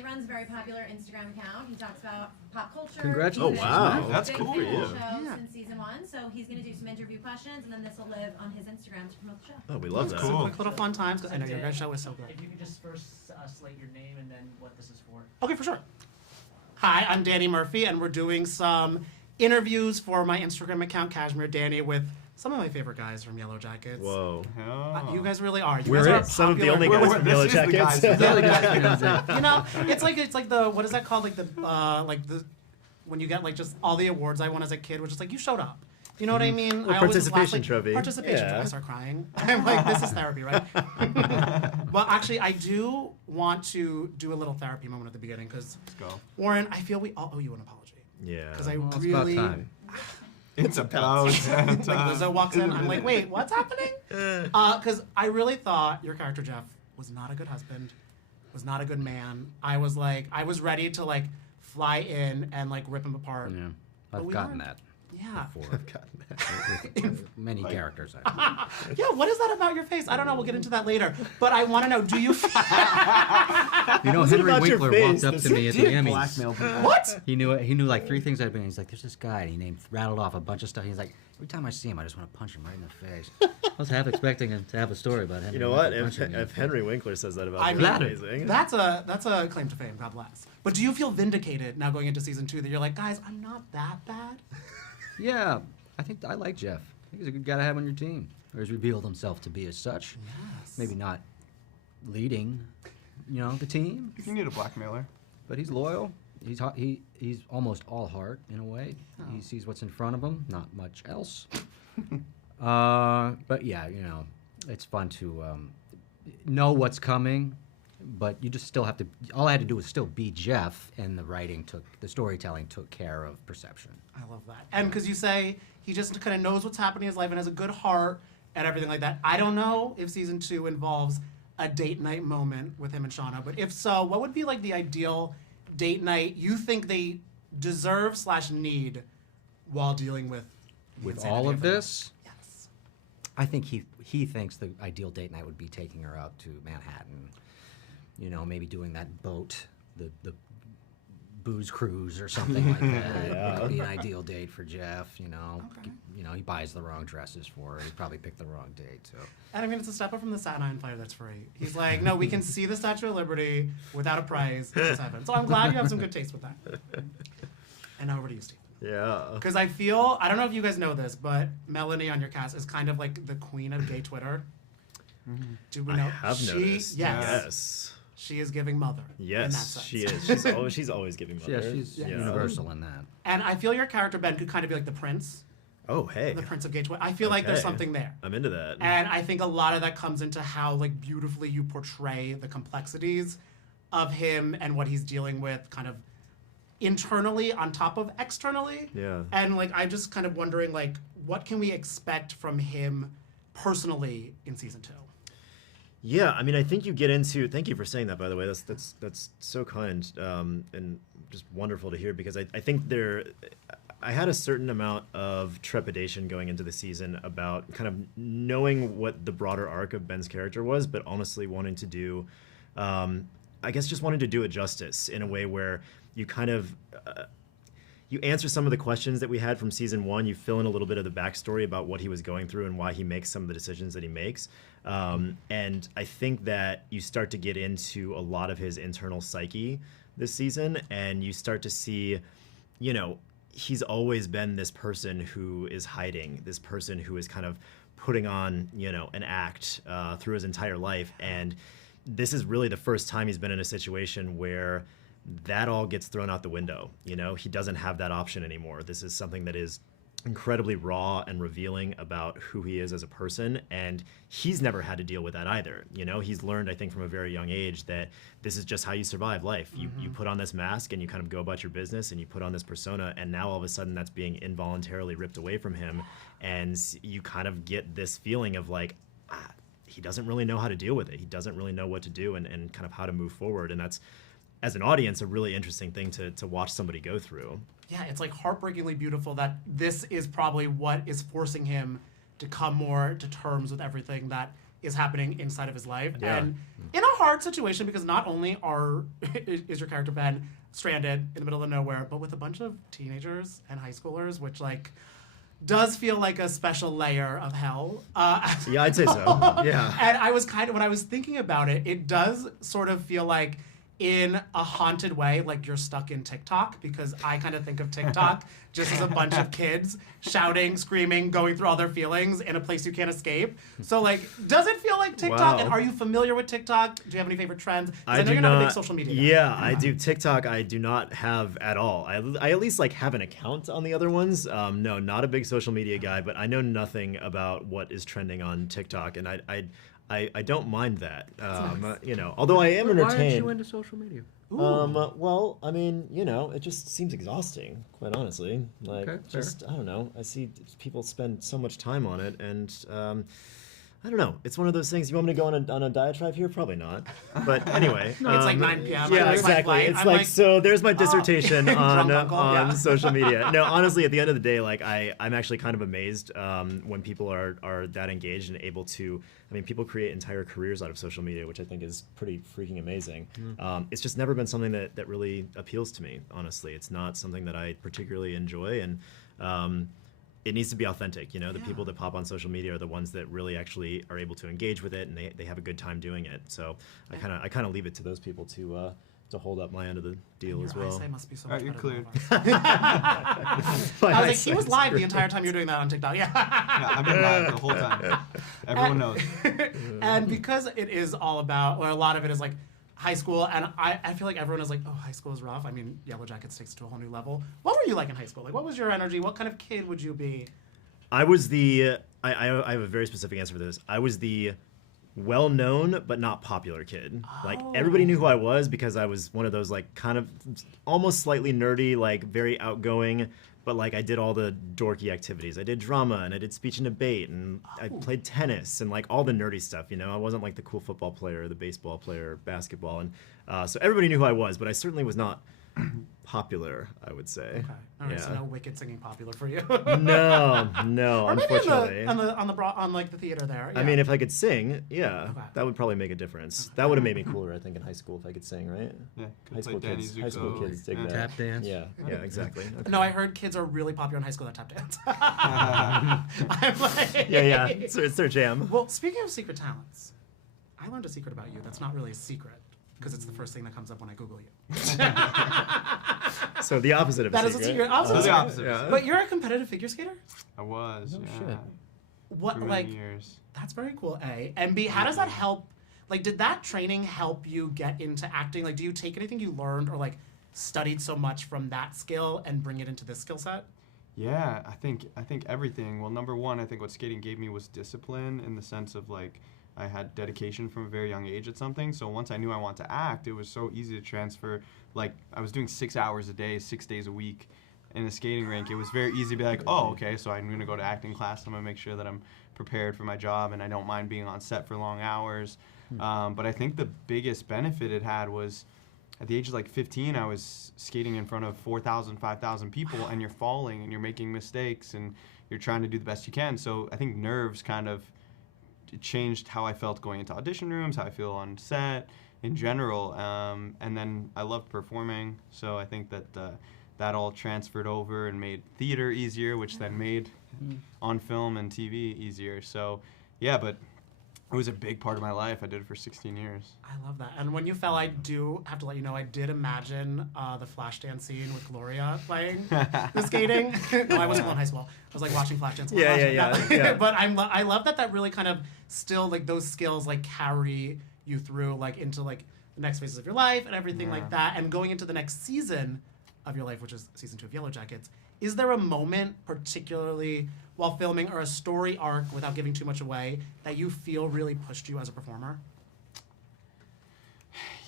he runs a very popular Instagram account. He talks about pop culture. Congratulations. Oh, wow. He's That's been cool a for big you. fan of the show Yeah. since season 1, so he's going to do some interview questions, and then this will live on his Instagram to promote the show. Oh, we love that. Some Cool. quick little fun times. I know your Dan, guys' show is so good. If you could just first slate your name and then what this is for. Okay, for sure. Hi, I'm Danny Murphy, and we're doing some interviews for my Instagram account, Cashmere Danny, with some of my favorite guys from Yellowjackets. Whoa. You guys really are. You We're guys are some of the popular. only guys from This is the Yellowjackets. guys. The other guys, You know, it's like the what is that called? Like the when you get like just all the awards I won as a kid, which is like you showed up. You know what I mean? Well, I always participation laugh, trophy. Participation Yeah. trophy. I start crying. I'm like, this is therapy, right? Well, actually, I do want to do a little therapy moment at the beginning because, Let's go. Warren, I feel we all owe you an apology Yeah. because I Well, it's really. about time. It's about time. Like Lizzo walks in, I'm like, wait, what's happening? Because I really thought your character Jeff was not a good husband, was not a good man. I was ready to like fly in and like rip him apart. Yeah, But I've we gotten weren't. that Yeah. before. With many characters. Yeah, what is that about your face? I don't know. We'll get into that later. But I want to know, do you... You know, What's it Henry about your Winkler face walked up that's to me at the Emmys. Blackmail people. What? He knew like 3 things I'd been. He's like, there's this guy, and he rattled off a bunch of stuff. He's like, every time I see him, I just want to punch him right in the face. I was half expecting him to have a story about Henry. You know what? Winkler punching me in the If face. Henry Winkler says that about I you, mean, that's amazing. That's a claim to fame, God bless. But do you feel vindicated now going into season 2 that you're like, guys, I'm not that bad? Yeah, I think I like Jeff. I think he's a good guy to have on your team. Or he's revealed himself to be as such. Yes. Maybe not leading, the team, You need a blackmailer. but he's loyal. He's almost all heart in a way. He sees what's in front of him, not much else. But yeah, it's fun to know what's coming, but you just still have to. All I had to do was still be Jeff, and the storytelling took care of perception. I love that. And because you say he just kind of knows what's happening in his life and has a good heart and everything like that. I don't know if season 2 involves a date night moment with him and Shauna, but if so, what would be like the ideal date night you think they deserve/need while dealing with the With insanity all of it all? this, Yes. I think he thinks the ideal date night would be taking her out to Manhattan. Maybe doing that boat, the booze cruise or something like that. Yeah. That would be an ideal date for Jeff. Okay. He buys the wrong dresses for her. He probably picked the wrong date. So And I mean, it's a step up from the Staten Island Fire that's free. He's like, no, we can see the Statue of Liberty without a prize. It's heaven. So I'm glad you have some good taste with that. And now over to you, Steve. Yeah. Because I feel, I don't know if you guys know this, but Melanie on your cast is kind of like the queen of gay Twitter. Do we I know? have noticed. Yes. She is giving mother. in that Yes, sense. she is. She's always giving mother. yeah, she's universal in that. And I feel your character, Ben, could kind of be like the prince. Oh, hey. The prince of gay Twitter. I feel like there's Okay. something there. I'm into that. And I think a lot of that comes into how like beautifully you portray the complexities of him and what he's dealing with kind of internally on top of externally. Yeah. And like I'm just kind of wondering like what can we expect from him personally in season 2? Yeah, I mean, I think you get into. Thank you for saying that, by the way. That's so kind and just wonderful to hear because I think I had a certain amount of trepidation going into the season about kind of knowing what the broader arc of Ben's character was, but honestly wanting to do, I guess, just wanting to do it justice in a way where you kind of. You answer some of the questions that we had from season 1. You fill in a little bit of the backstory about what he was going through and why he makes some of the decisions that he makes. And I think that you start to get into a lot of his internal psyche this season, and you start to see, he's always been this person who is hiding, this person who is kind of putting on, an act through his entire life. And this is really the first time he's been in a situation where that all gets thrown out the window. He doesn't have that option anymore. This is something that is incredibly raw and revealing about who he is as a person, and he's never had to deal with that either. He's learned, I think, from a very young age that this is just how you survive life. You put on this mask and you kind of go about your business and you put on this persona, and now all of a sudden that's being involuntarily ripped away from him, and you kind of get this feeling of like, he doesn't really know how to deal with it. He doesn't really know what to do and kind of how to move forward, and that's, as an audience, a really interesting thing to watch somebody go through. Yeah, it's like heartbreakingly beautiful that this is probably what is forcing him to come more to terms with everything that is happening inside of his life. Yeah. And in a hard situation, because not only is your character Ben stranded in the middle of nowhere, but with a bunch of teenagers and high schoolers, which like does feel like a special layer of hell. Yeah, I'd say so. Yeah. And I was when I was thinking about it, it does sort of feel like in a haunted way, like you're stuck in TikTok, because I kind of think of TikTok just as a bunch of kids shouting, screaming, going through all their feelings in a place you can't escape. So like, does it feel like TikTok? Wow. And are you familiar with TikTok? Do you have any favorite trends? 'Cause I know do you're not a big social media guy. Yeah, I do. TikTok, I do not have at all. I at least like have an account on the other ones. No, not a big social media guy, but I know nothing about what is trending on TikTok, and I don't mind that. You know, although I am Why aren't entertained. you into social media? Well, I mean, you know, it just seems exhausting, quite honestly. Like, Okay, just, I don't know. I see people spend so much time on it, and I don't know. It's one of those things. You want me to go on a diatribe here? Probably not. But anyway. It's like 9 p.m. Yeah, I like my exactly. flight. It's I'm like, so there's my dissertation on Drunk uncle, yeah. social media. No, honestly, at the end of the day, like, I'm actually kind of amazed when people are that engaged and able to, I mean, people create entire careers out of social media, which I think is pretty freaking amazing. It's just never been something that really appeals to me, honestly. It's not something that I particularly enjoy, and it needs to be authentic. You know, the people that pop on social media are the ones that really actually are able to engage with it, and they have a good time doing it. So I kind of leave it to those people to hold up my end of the deal as Your well. eyesight must be so All much right, you're better cleared. than ours. I was like, he was live the entire time you were doing that on TikTok. Yeah. Yeah, I've been live the whole time. Everyone knows. And because it is all about, or a lot of it is like high school, and I feel like everyone is like, oh, high school is rough. I mean, Yellowjackets takes it to a whole new level. What were you like in high school? Like, what was your energy? What kind of kid would you be? I was the I have a very specific answer for this. I was the well-known but not popular kid. Like, everybody knew who I was because I was one of those, like, kind of almost slightly nerdy, like, very outgoing, but like I did all the dorky activities. I did drama, and I did speech and debate, and I played tennis, and like all the nerdy stuff. You know, I wasn't like the cool football player, the baseball player, basketball, and so everybody knew who I was, but I certainly was not popular, I would say. Okay. All right. Yeah. So no Wicked singing popular for you. No, Or maybe unfortunately. on like the theater there. I Yeah. mean, if I could sing, yeah, Okay. that would probably make a difference. That would have made me cooler, I think, in high school if I could sing, right? Yeah, High school Danny kids, high school Zuko, kids dig yeah. that. Tap dance. Yeah, yeah, exactly. Okay. No, I heard kids are really popular in high school that tap dance. I'm like, Yeah, it's their jam. Well, speaking of secret talents, I learned a secret about you that's not really a secret because it's the first thing that comes up when I Google you. So the opposite of That a is a secret. secret. Opposite of the secret. opposite. Yeah. But you're a competitive figure skater? I was. No yeah. shit. What, For like, many years. that's very cool, A. And B, how does that help? Like, did that training help you get into acting? Like, do you take anything you learned or, like, studied so much from that skill and bring it into this skill set? Yeah, I think everything. Well, number one, I think what skating gave me was discipline in the sense of like I had dedication from a very young age at something. So once I knew I wanted to act, it was so easy to transfer. Like I was doing 6 hours a day, 6 days a week in a skating rink. It was very easy to be like, oh, okay, so I'm gonna go to acting class. I'm gonna make sure that I'm prepared for my job and I don't mind being on set for long hours. But I think the biggest benefit it had was at the age of like 15, I was skating in front of 4,000, 5,000 people, and you're falling and you're making mistakes and you're trying to do the best you can. So I think nerves kind of changed how I felt going into audition rooms, how I feel on set in general. And then I loved performing, so I think that that all transferred over and made theater easier, which then made on film and TV easier. So yeah, but it was a big part of my life. I did it for 16 years. I love that. And when you fell, I do have to let you know, I did imagine the Flashdance scene with Gloria playing the skating. No, I wasn't in high school. I was like watching Flashdance. Yeah. But I love that really kind of still like those skills like carry you through like into like the next phases of your life and everything like that. And going into the next season of your life, which is season 2 of Yellowjackets, is there a moment particularly while filming or a story arc, without giving too much away, that you feel really pushed you as a performer?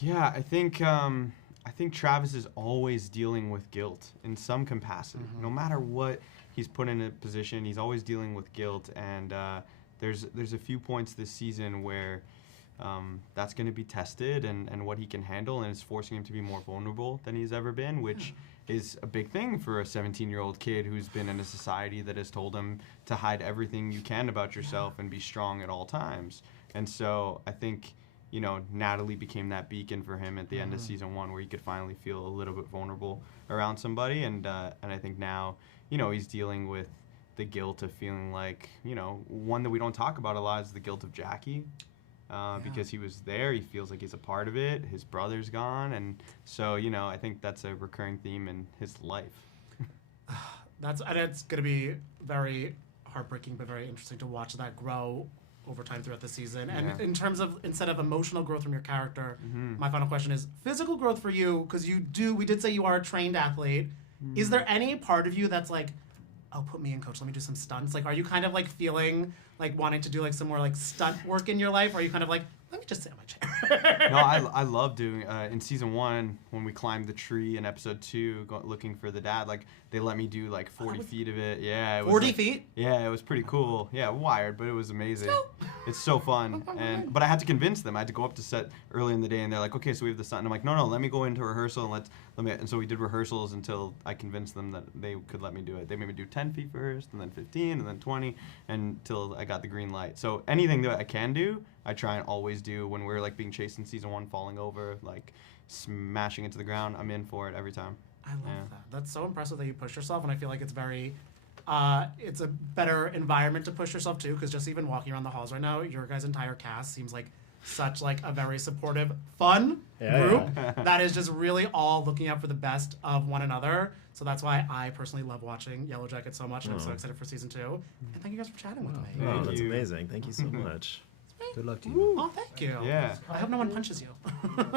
Yeah, I think Travis is always dealing with guilt in some capacity. No matter what he's put in a position, he's always dealing with guilt. And there's a few points this season where that's going to be tested and what he can handle, and it's forcing him to be more vulnerable than he's ever been, which is a big thing for a 17-year-old kid who's been in a society that has told him to hide everything you can about yourself and be strong at all times. And so I think, Natalie became that beacon for him at the end of season 1, where he could finally feel a little bit vulnerable around somebody. And I think now, he's dealing with the guilt of feeling like, one that we don't talk about a lot is the guilt of Jackie. Because he was there, he feels like he's a part of it. His brother's gone, and so I think that's a recurring theme in his life. It's going to be very heartbreaking, but very interesting to watch that grow over time throughout the season. And in terms of, instead of emotional growth from your character, my final question is physical growth for you, because we did say you are a trained athlete. Is there any part of you that's like, oh, put me in, coach, let me do some stunts? Like, are you kind of like feeling like wanting to do like some more like stunt work in your life? Or are you kind of like, let me just sit on my chair? No, I love doing, in season 1, when we climbed the tree in episode 2, looking for the dad, like, they let me do like 40 feet of it. Yeah. It was 40 feet? Yeah, it was pretty cool. Yeah, wired, but it was amazing. It's so fun. But I had to convince them. I had to go up to set early in the day, and they're like, okay, so we have the stunt. And I'm like, no, let me go into rehearsal, and and so we did rehearsals until I convinced them that they could let me do it. They made me do 10 feet first, and then 15, and then 20, until I got the green light. So anything that I can do, I try and always do. When we're like being chased in season 1, falling over, like smashing into the ground, I'm in for it every time. I love that. That's so impressive that you push yourself, and I feel like it's very, it's a better environment to push yourself too, because just even walking around the halls right now, your guys' entire cast seems like such like a very supportive, fun group that is just really all looking out for the best of one another. So that's why I personally love watching Yellowjackets so much, and I'm so excited for season 2. And thank you guys for chatting with me. Oh, that's amazing. Thank you so much. Good luck to you. Oh, thank you. Yeah. I hope no one punches you.